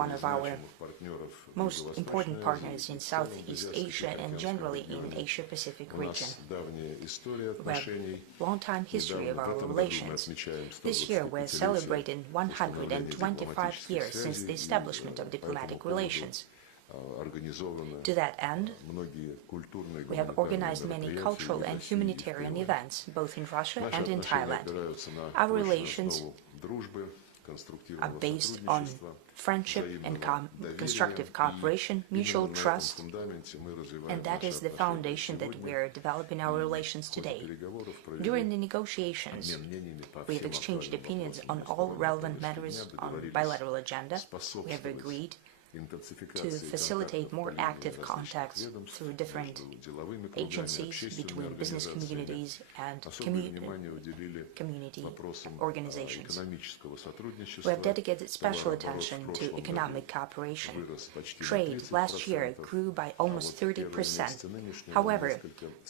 one of our most important partners in Southeast Asia and generally in Asia-Pacific region. We have a long-time history of our relations. This year we're celebrating 125 years since the establishment of diplomatic relations. To that end, we have organized many cultural and humanitarian events, both in Russia and in Thailand. Our relations are based on friendship and constructive cooperation, mutual trust, and that is the foundation that we are developing our relations today. During the negotiations, we have exchanged opinions on all relevant matters on bilateral agenda. We have agreed to facilitate more active contacts through different agencies between business communities and community organizations. We have dedicated special attention to economic cooperation. Trade last year grew by almost 30%. However,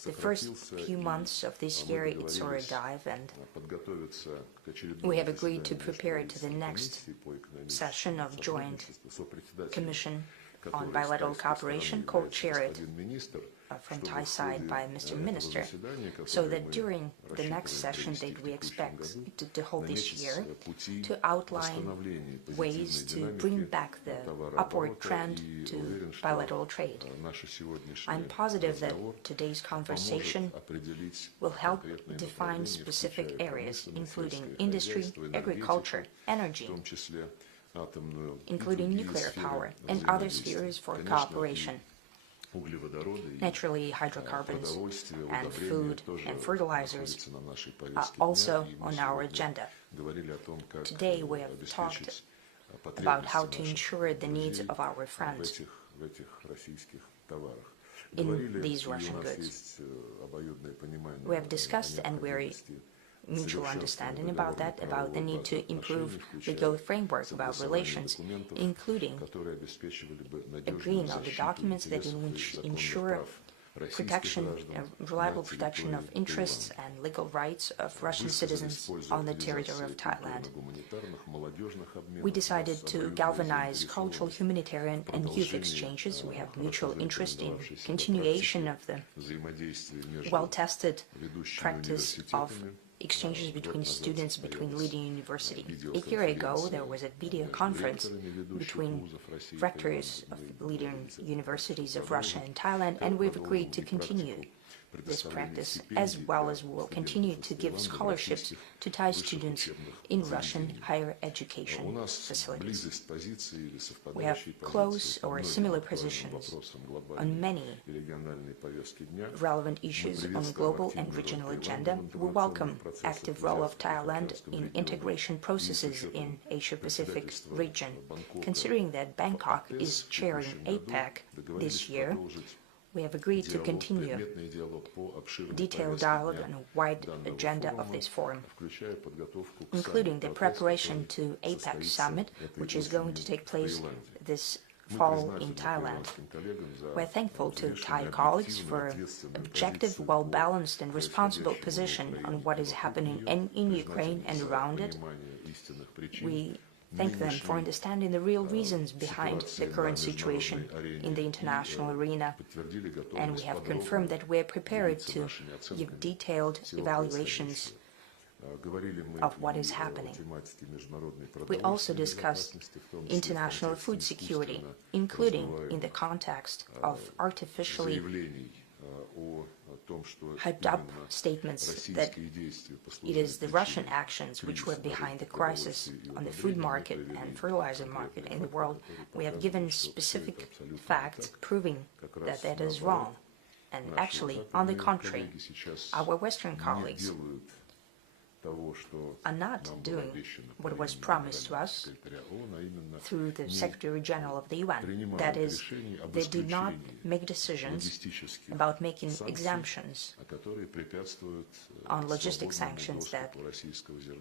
the first few months of this year it saw a dive, and we have agreed to prepare to the next session of Joint Commission on Bilateral Cooperation, co-chaired from Thai side by Mr. Minister, so that during the next session that we expect to hold this year, to outline ways to bring back the upward trend to bilateral trade. I'm positive that today's conversation will help define specific areas, including industry, agriculture, energy, including nuclear power, and other spheres for cooperation. Naturally, hydrocarbons and food and fertilizers are also on our agenda. Today we have talked about how to ensure the needs of our friends in these Russian goods. We have discussed, and we're mutual understanding about that, about the need to improve legal framework of our relations, including agreeing on the documents that ensure protection, reliable protection of interests and legal rights of Russian citizens on the territory of Thailand. We decided to galvanize cultural, humanitarian and youth exchanges. We have mutual interest in continuation of the well-tested practice of exchanges between students between leading universities. A year ago, there was a video conference between rectors of leading universities of Russia and Thailand, and we've agreed to continue this practice, as well as we will continue to give scholarships to Thai students in Russian higher education facilities. We have close or similar positions on many relevant issues on global and regional agenda. We welcome active role of Thailand in integration processes in Asia-Pacific region. Considering that Bangkok is chairing APEC this year, we have agreed to continue detailed dialogue on a wide agenda of this forum, including the preparation to APEC summit, which is going to take place this fall in Thailand. We're thankful to Thai colleagues for an objective, well-balanced and responsible position on what is happening in Ukraine and around it. We thank them for understanding the real reasons behind the current situation in the international arena, and we have confirmed that we are prepared to give detailed evaluations of what is happening. We also discussed international food security, including in the context of artificially hyped up statements that it is the Russian actions which were behind the crisis on the food market and fertilizer market in the world. We have given specific facts proving that that is wrong. And actually, on the contrary, our Western colleagues are not doing what was promised to us through the Secretary General of the UN. That is, they do not make decisions about making exemptions on logistic sanctions that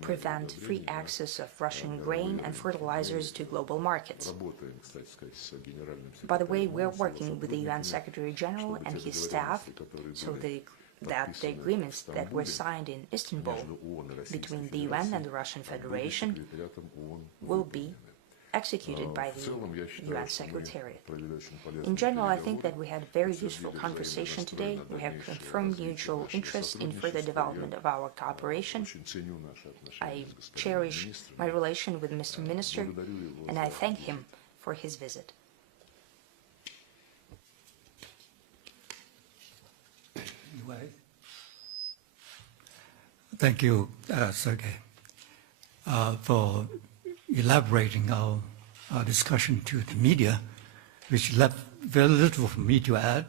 prevent free access of Russian grain and fertilizers to global markets. By the way, we're working with the UN Secretary General and his staff so that the agreements that were signed in Istanbul between the UN and the Russian Federation will be executed by the UN Secretariat. In general, I think that we had a very useful conversation today. We have confirmed mutual interest in further development of our cooperation. I cherish my relation with Mr. Minister, and I thank him for his visit. Thank you, Sergei, for elaborating our discussion to the media, which left very little for me to add.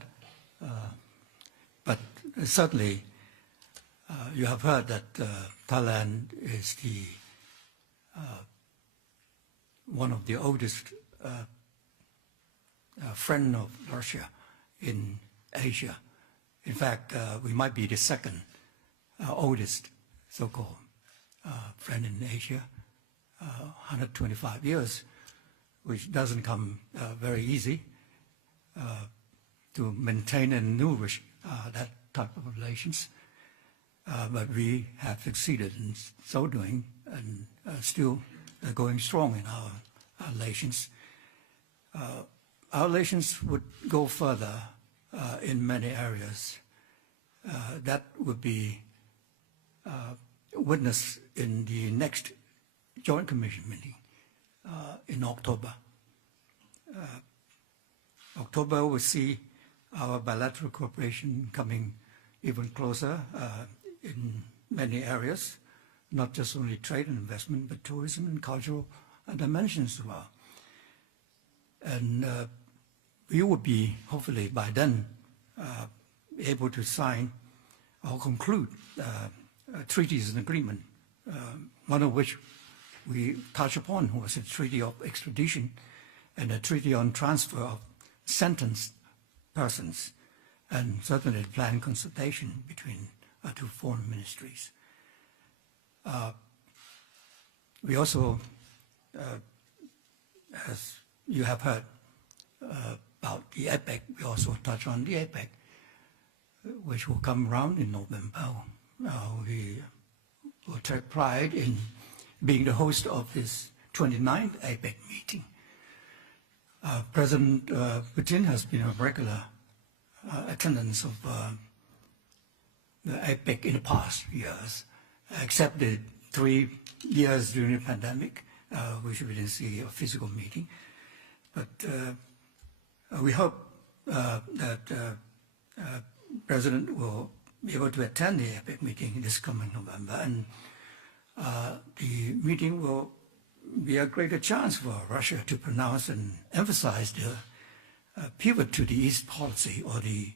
But certainly, you have heard that Thailand is one of the oldest friend of Russia in Asia. In fact, we might be the second oldest so-called friend in Asia, 125 years, which doesn't come very easy to maintain and nourish that type of relations. But we have succeeded in so doing, and still going strong in our relations. Our relations would go further in many areas. That would be witnessed in the next Joint Commission meeting in October. October will see our bilateral cooperation coming even closer in many areas, not just only trade and investment, but tourism and cultural dimensions as well. And we will be, hopefully by then, able to sign or conclude treaties and agreement, one of which we touched upon was a treaty of extradition and a treaty on transfer of sentenced persons, and certainly planned consultation between our two foreign ministries. We also, as you have heard about the APEC, we also touch on the APEC, which will come around in November. We will take pride in being the host of this 29th APEC meeting. President Putin has been a regular attendance of the APEC in the past years, except the 3 years during the pandemic, which we didn't see a physical meeting. But we hope that President will be able to attend the APEC meeting this coming November, and the meeting will be a greater chance for Russia to pronounce and emphasize the pivot to the East policy, or the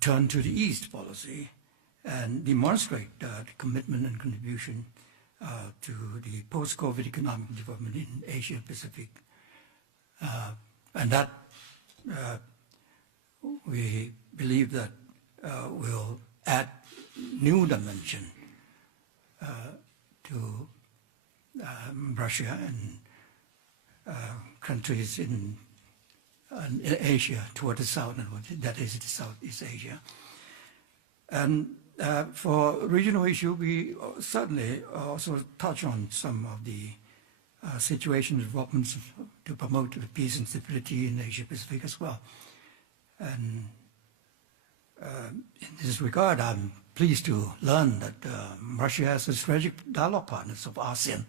turn to the East policy, and demonstrate the commitment and contribution to the post-COVID economic development in Asia Pacific. And that we believe that will add new dimension to Russia and countries in Asia toward the south, and that is the Southeast Asia. And for regional issue, we certainly also touch on some of the situation developments to promote the peace and stability in Asia Pacific as well. And in this regard, I'm pleased to learn that Russia, as a strategic dialogue partners of ASEAN,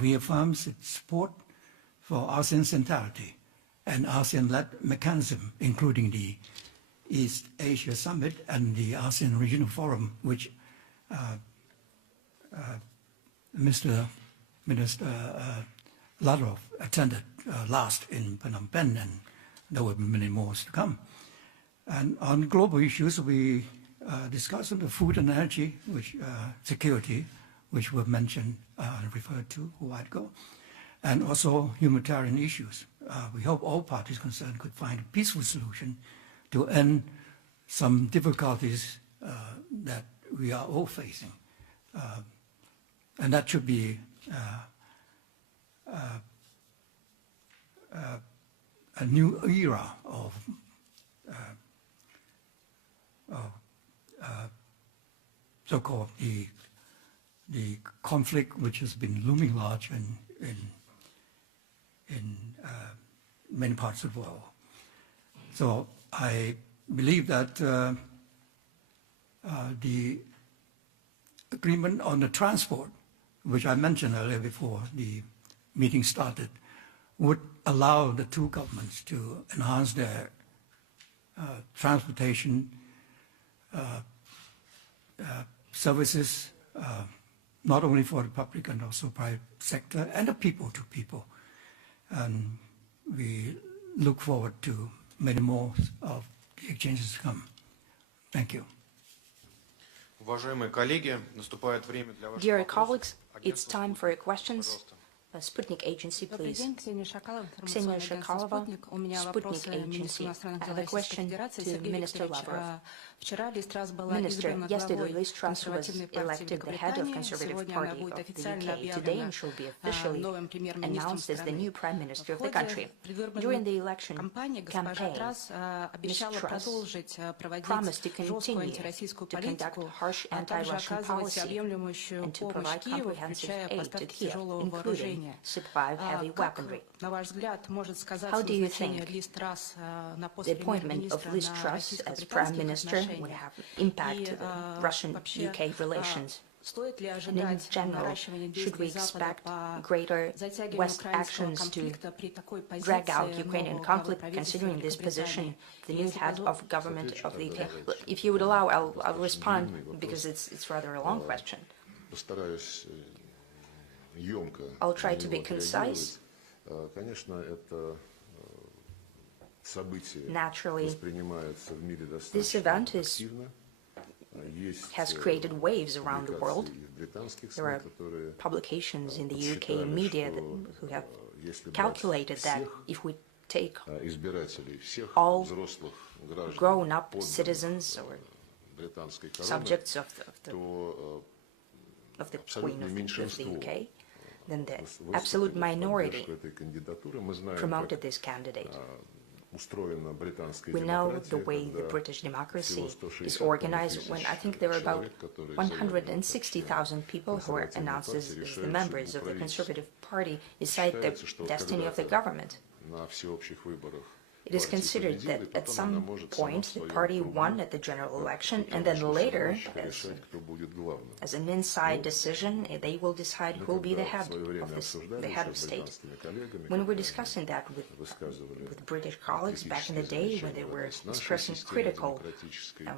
reaffirms its support for ASEAN centrality and ASEAN-led mechanism, including the East Asia Summit and the ASEAN Regional Forum, which Mr. Minister Lavrov attended last in Phnom Penh, and there will be many more to come. And on global issues, we discussed the food and energy, which security, which were mentioned and referred to a while ago, and also humanitarian issues. We hope all parties concerned could find a peaceful solution to end some difficulties that we are all facing. And that should be a new era of so-called the conflict which has been looming large in in many parts of the world. So I believe that the agreement on the transport, which I mentioned earlier before the meeting started, would allow the two governments to enhance their transportation services, not only for the public and also private sector, and the people to people. And we look forward to many more of the exchanges to come. Thank you. Dear colleagues, it's time for your questions. Sputnik Agency, please. Ksenia Shakalova, Sputnik Agency. I have a question to Minister Lavrov. Minister, yesterday Liz Truss was elected the head of Conservative Party of the UK today and she'll be officially announced as the new Prime Minister of the country. During the election campaign, Ms. Truss promised to continue to conduct harsh anti-Russian policy and to provide comprehensive aid to Kiev, including supply of heavy weaponry. How do you think the appointment of Liz Truss as Prime Minister would have impacted Russian-UK relations? And in general, should we expect greater West actions to drag out Ukrainian conflict, considering this position, the new head of government of the UK? If you would allow, I'll respond, because it's rather a long question. I'll try to be concise. Naturally, this event has created waves around the world. There are publications in the UK media who have calculated that if we take all grown-up citizens or subjects of the Queen of the UK, then the absolute minority promoted this candidate. We know the way the British democracy is organized when I think there are about 160,000 people who are announced as the members of the Conservative Party decide the destiny of the government. It is considered that at some point the party won at the general election, and then later, as an inside decision, they will decide who will be the head of state. When we were discussing that with British colleagues back in the day, when they were expressing critical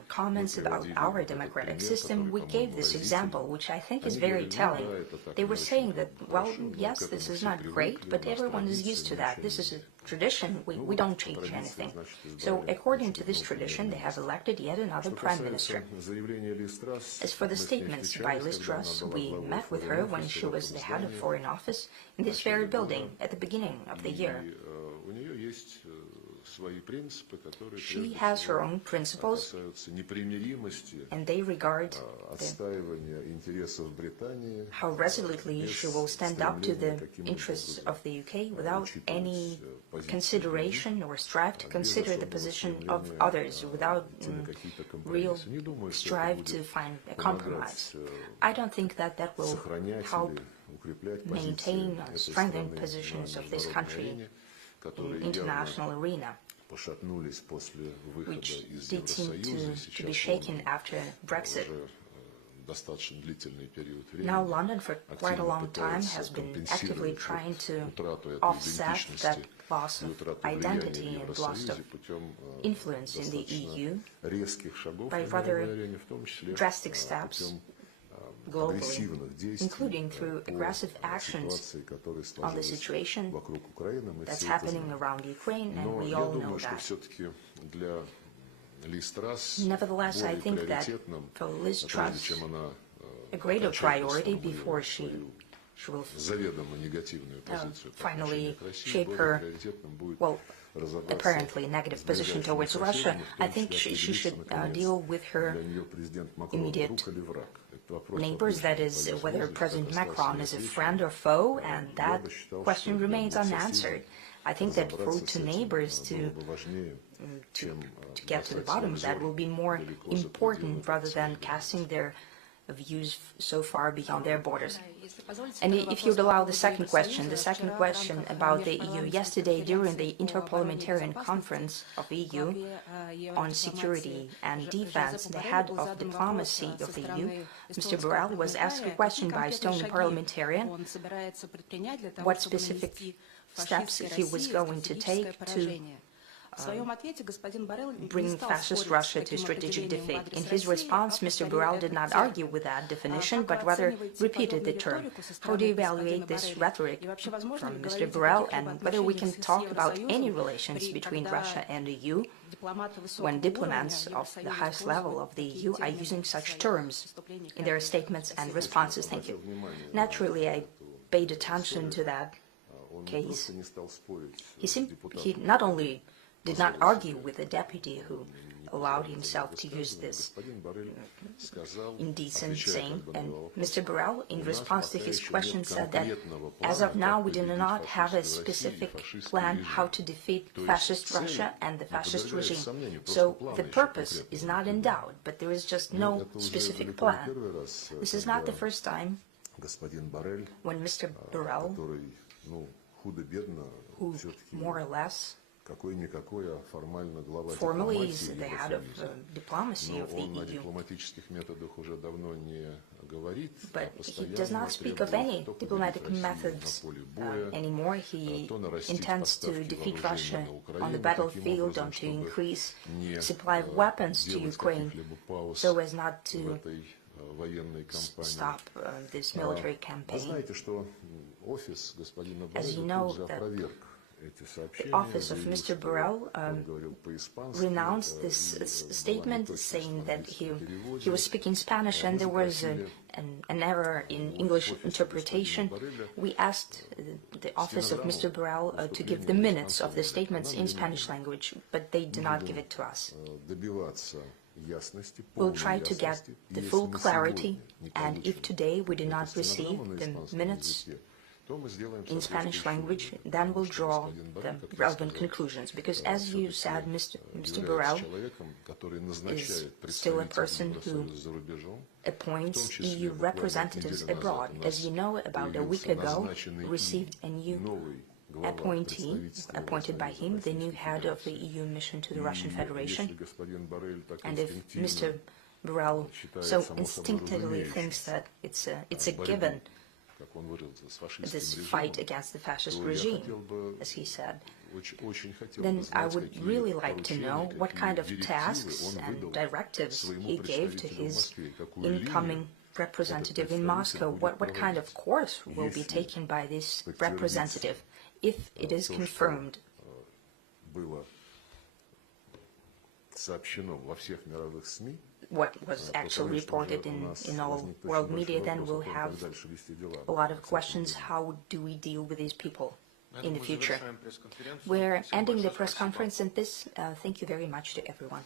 comments about our democratic system, we gave this example, which I think is very telling. They were saying that, well, yes, this is not great, but everyone is used to that. This is a tradition. We don't change anything. So according to this tradition, they have elected yet another prime minister. As for the statements by Liz Truss, we met with her when she was the head of Foreign Office in this very building at the beginning of the year. She has her own principles, and they regard how resolutely she will stand up to the interests of the UK without any consideration or strive to consider the position of others, without real strive to find a compromise. I don't think that that will help maintain or strengthen positions of this country in international arena, which did seem to be shaken after Brexit. Now London for quite a long time has been actively trying to offset that loss of identity and loss of influence in the EU by rather drastic steps globally, including through aggressive actions on the situation that's happening around Ukraine, and we all know that. Nevertheless, I think that for Liz Truss, a greater priority before she will finally shape her, well, apparently negative position towards Russia, I think she should deal with her immediate neighbors, that is, whether President Macron is a friend or foe, and that question remains unanswered. I think that for two neighbors to get to the bottom of that will be more important rather than casting their views so far beyond their borders. And if you'd allow the second question about the EU. Yesterday, during the Interparliamentarian Conference of the EU on Security and Defense, the head of diplomacy of the EU, Mr. Borrell, was asked a question by a Estonian parliamentarian what specific steps he was going to take to bring fascist Russia to strategic defeat. In his response, Mr. Borrell did not argue with that definition, but rather repeated the term. How do you evaluate this rhetoric from Mr. Borrell, and whether we can talk about any relations between Russia and the EU when diplomats of the highest level of the EU are using such terms in their statements and responses? Thank you. Naturally, I paid attention to that case. He not only did not argue with the deputy who allowed himself to use this indecent saying, and Mr. Borrell, in response to his question, said that as of now we do not have a specific plan how to defeat fascist Russia and the fascist regime. So the purpose is not in doubt, but there is just no specific plan. This is not the first time when Mr. Borrell, who more or less formally is the head of diplomacy of the EU, but he does not speak of any diplomatic methods anymore. He intends to defeat Russia on the battlefield and to increase supply of weapons to Ukraine so as not to stop this military campaign. As you know, the office of Mr. Borrell renounced this statement, saying that he was speaking Spanish and there was an error in English interpretation. We asked the office of Mr. Borrell to give the minutes of the statements in Spanish language, but they did not give it to us. We'll try to get the full clarity, and if today we do not receive the minutes in Spanish language, then we'll draw the relevant conclusions. Because as you said, Mr. Borrell is still a person who appoints EU representatives abroad. As you know, about a week ago, we received a new appointee, appointed by him, the new head of the EU mission to the Russian Federation. And if Mr. Borrell so instinctively thinks that it's a given, this fight against the fascist regime, as he said, then I would really like to know what kind of tasks and directives he gave to his incoming representative in Moscow. What kind of course will be taken by this representative if it is confirmed what was actually reported in all world media, then we'll have a lot of questions. How do we deal with these people in the future? We're ending the press conference, and this, thank you very much to everyone.